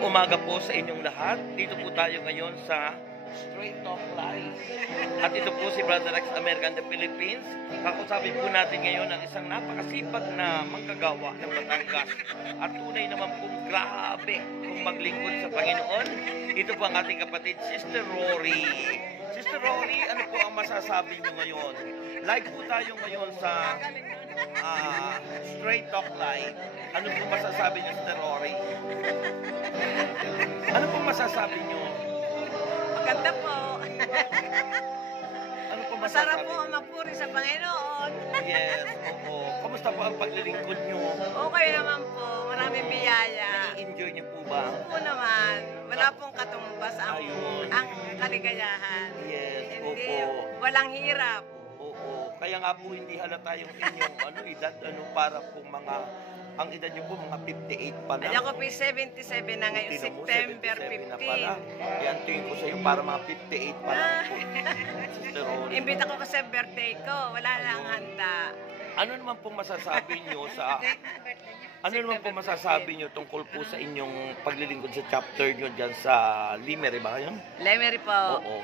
Umaga po sa inyong lahat. Dito po tayo ngayon sa Straight Talk Live. At ito po si Brother Rex American the Philippines. Kakusapin po natin ngayon ang isang napakasipag na manggagawa ng Batangas. At tunay naman pong grabe kung maglingkod sa Panginoon. Ito po ang ating kapatid, Sister Rory. Sister Rory, ano po ang masasabi niyo ngayon? Live po tayo ngayon sa Straight Talk Live. Ano po masasabi niyo, Sister Rory? Ano po masasabi niyo? Maganda po. Ano po Masarap masasabi po ang mapuri sa Panginoon. Yes, oo. Kamusta po ang paglilingkod niyo? Okay naman po. Maraming biyaya. Nai-enjoy niyo po ba? Oo naman. Wala pong katumbas Ayun. ang kaligayahan. Yes, Hindi, opo. walang hirap. Oo. Kaya nga po hindi halata yung inyong edad, para po ang edad niyo po mga 58 pa Ay, lang. ako po 77 na ngayon, Tingnan mo, September 77 na pala. 15. Yan, tingin ko sa iyo para mga 58 pa lang po. Sister Rory. Imbita ko sa birthday ko. Wala lang handa. Ano naman pong masasabi niyo tungkol po sa inyong paglilingkod sa chapter niyo diyan sa Limery ba yun? Lemery po. Oo.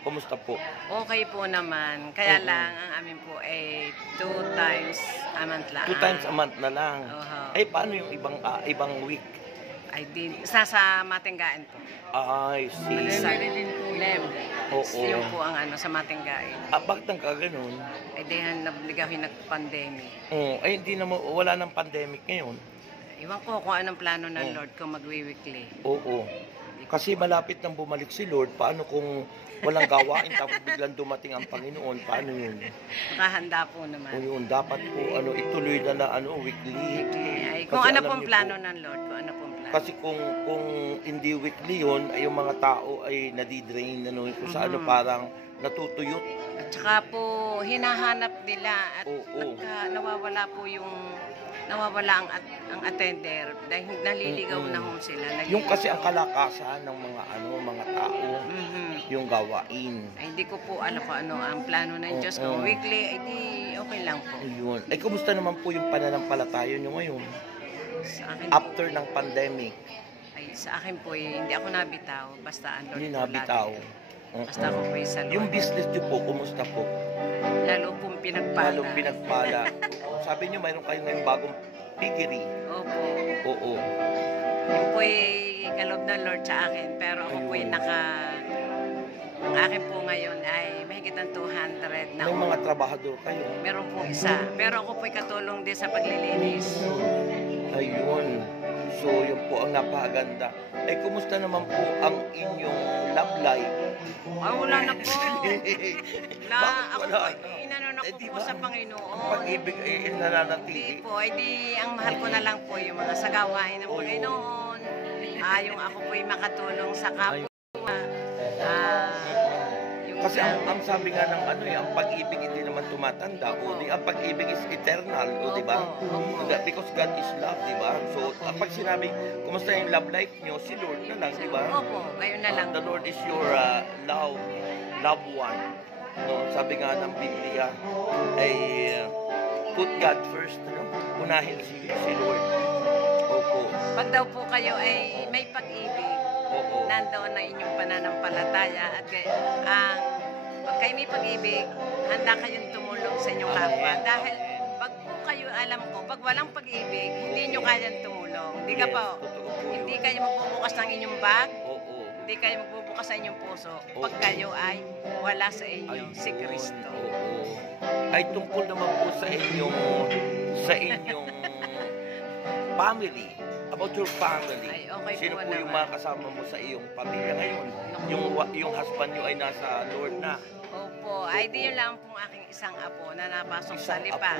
Kumusta po? Okay po naman. Kaya Oo. lang, ang amin po ay 2 times a month lang. 2 times a month na lang. Oho. Ay, paano yung ibang week? Ay, sa Matinggain po. Ay, Sa see. Lem. Oo. Yun po ang sa Matinggain. Bakit ang kaganon? Ay, dihan nabligahin nag-pandemic. Ay, hindi naman, wala ng pandemic ngayon. Iwan ko kung anong plano ng Lord kung magwi-weekly. Oo. Kasi malapit nang bumalik si Lord, paano kung walang gawain tapos biglang dumating ang Panginoon, paano yun? Makahanda po naman. O yun, dapat po ituloy na weekly. Weekly. Ay, kung Kasi ano alam pong niyo plano po, ng Lord, kung ano pong plano. Kasi kung hindi weekly yun, ay yung mga tao ay nadidrain, kung sa parang natutuyot. At saka po, hinahanap nila at Oo. nawawala ang attender dahil naliligaw na ho sila. Yung kasi ang kalakasan ng mga tao, yung gawain. Ay, hindi ko po alam kung ano ang plano ng Diyos. Kung weekly, ay di okay lang po. Ayun. Ay, kumusta naman po yung pananampalataya nyo ngayon? Sa akin, After ng pandemic, sa akin po, hindi ako nabitaw. Basta ang Lord hindi po nabitaw. lagi. Basta ako po sa Lord. Yung business nyo po, kumusta po? Lalo pong pinagpala. Lalong pinagpala. Sabi nyo, mayroon kayo ngayong bagong piggery. Opo. Oo. Yung po'y kalob ng Lord sa akin. Pero ako po'y ang akin po ngayon ay mahigit ng 200 na. May mga trabahador kayo. Meron po isa. Pero ako po'y katulong din sa paglilinis. Ayun. So, yun po ang napakaganda. Ay, kumusta naman po ang inyong love life? Ay, wala na po. Bakit Ako wala po, na? inanunak ko po Diba? sa Panginoon. Pag-ibig ay Hindi nananatili. po, ang mahal ko na lang po yung mga sagawain ng Oo. Panginoon. Yung ako po'y makatulong sa kapwa. Yung Kasi ang sabi nga ng ang pag-ibig hindi naman tumatanda. Ang pag-ibig is eternal, di ba? Opo. Because God is love, di ba? So, pag sinabi, kumusta yung love life nyo, si Lord na lang, di ba? Opo, ngayon na lang. The Lord is your loved one. No, sabi nga ng Biblia ay put God first, unahin si Lord. Opo. Pag daw po kayo ay may pag-ibig, Oo. nandoon na inyong pananampalataya at pag kayo may pag-ibig, handa kayong tumulong sa inyong kapwa. Amen. Dahil pag po kayo, alam ko, pag walang pag-ibig, hindi nyo kayang tumulong. Hindi ka Yes, po. totoo po yun. Hindi kayo magbubukas ng inyong bag, Oo. hindi kayo magbubukas sa inyong puso. Pag Oo. kayo ay wala sa inyo, Ayun, si Kristo. oo. Ay tungkol naman po sa inyong family. About your family. Ay, okay Sino po po yung naman. mga kasama mo sa iyong pamilya ngayon? Yung husband nyo ay nasa Lord na. Opo, ay di yun lang pong aking isang apo na napasok sa Isang lipa.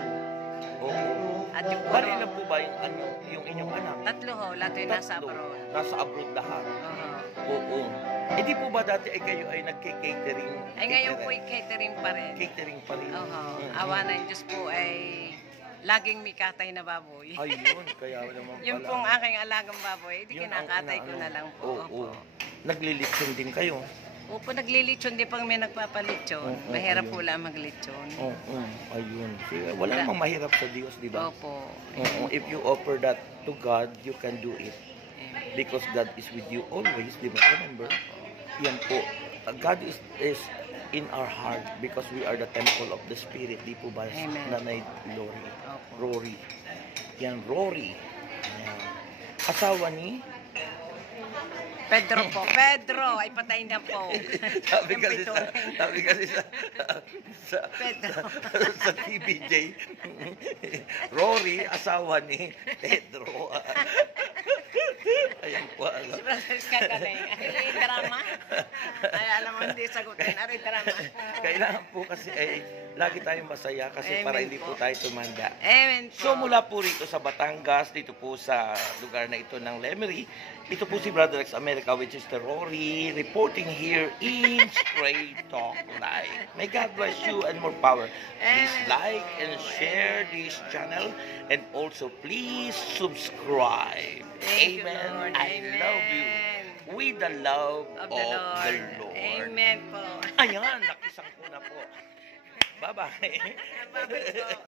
Oo. At yung Bali na po ba yung inyong anak? tatlo ho, lahat yung nasa Tatlo. abroad. Nasa abroad lahat. Oo. Oo. Eh di po ba dati ay kayo ay nagke-catering? Ay ngayon po ay catering pa rin. Catering pa rin. Oo. Mm. Awa ng Diyos po ay laging may katay na baboy. Ayun, kaya naman pala. Yung pong aking alagang baboy, di Yun ang kinakatay ko na lang po. Oo. Naglilitsyon din kayo. Opo, naglilitsyon di pang may nagpapalitsyon. Oo, Mahirap ayun. po lang maglitsyon. Oo. Ayun. Wala namang mahirap sa Diyos, di ba? Opo. Oo. If you offer that to God, you can do it. Amen. because God is with you always. Di ba? Remember? Yan po. God is in our heart because we are the temple of the Spirit. Di po ba? Amen. Nanay Lori. Opo. Rory. Yan, Rory. Yan. Asawa ni? Pedro po. Pedro, ay patay na po. sabi Yung kasi sa, bituin. sabi kasi sa, Pedro. sa TVJ, Rory, asawa ni Pedro. Ayan po. Ano. Si Francisca Galing. Ay, drama. Ay, alam mo, hindi sagutin. Ay, drama. Kailangan po kasi lagi tayong masaya kasi para Amen hindi po. po tayo tumanda. Amen po. So mula po rito sa Batangas, dito po sa lugar na ito ng Lemery, ito po si Brother X America, which is the Rory, reporting here in Straight Talk Live. May God bless you and more power. Please like and share this channel and also please subscribe. Thank you, Amen. Lord. I love you. With the love Of the Lord. Lord. Amen po. Ayan, nakisang ko na po. Bye-bye. Bye-bye po.